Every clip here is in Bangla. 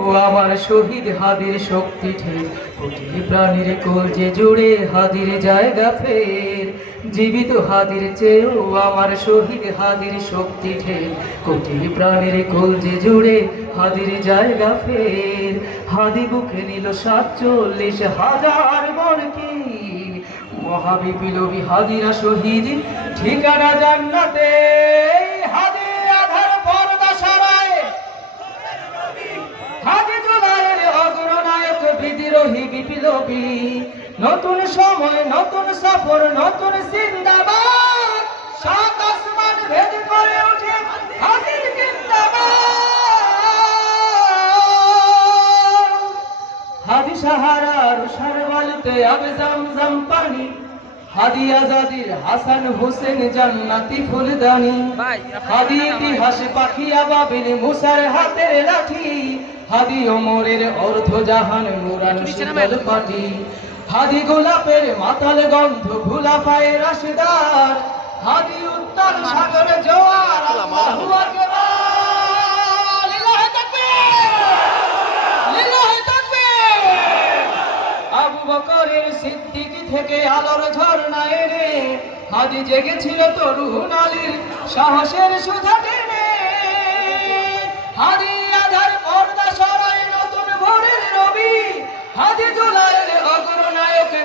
ও আমার শহীদ হাদির শক্তি প্রাণীর কোল যে জুড়ে হাদির জায়গা ফের। জীবিত হাদির চেয়েও আমার শহীদ হাদির শক্তি ঠের। কোটি প্রাণীর কোল যে জুড়ে হাদির জায়গা ফের। হাদি বুকে নিল সাতচল্লিশ হাজার বরকি মহাবিপ্লবী হাদিরা শহীদ ঠিকানা জান্নাতে হাদি আধার পর্দা সরায় হাজি জুলাইয়ের অগ্রনায়ক বিপ্লবী নতুন সময় নতুন সফর নতুন জিন্দাবাদ। সাত আসমান ভেদ করে ওঠে হাজির জিন্দাবাদ। হাদি সাহারার সারবালতে আবে জমজম পানি। হাদি আজাদির হাসান হোসেন জান্নাতি ফুলদানি। হাদি ইতিহাস পাখিয়া বাবিল মুসার হাতের লাঠি। হাদি ওমরের অর্ধ জাহান মুরান শীতল পাটি। হাদি গোলাপের মাতাল গন্ধ ভুলা পায়ে রাশদার। হাদি উত্তাল সাগর জোয়ার আল্লাহু আকবার লিল্লাহি তাকবীর লিল্লাহি তাকবীর। আবু বকরের সিদ্দিকি থেকে আলোর ঝর্ণা এনে হাদি জেগেছিল তরুণ আলীর সাহসের সুধা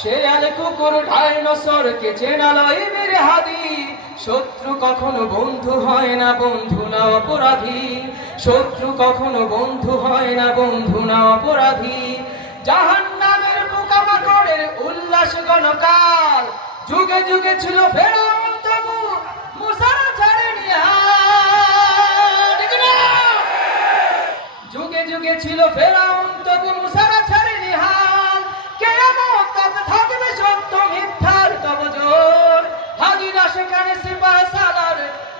শেয়াল কুকুর ডাইনোসর কে চেনালয় বীর হাদি। শত্রু কখনো বন্ধু হয় না, বন্ধু না অপরাধী। শত্রু কখনো বন্ধু হয় না, বন্ধু না অপরাধী। জাহান নামের পোকামাকড়ের উল্লাস গণকাল। যুগে যুগে ছিল ফেরাউন তবু মুসারা ছাড়েনি? যুগে যুগে ছিল ফেরাউন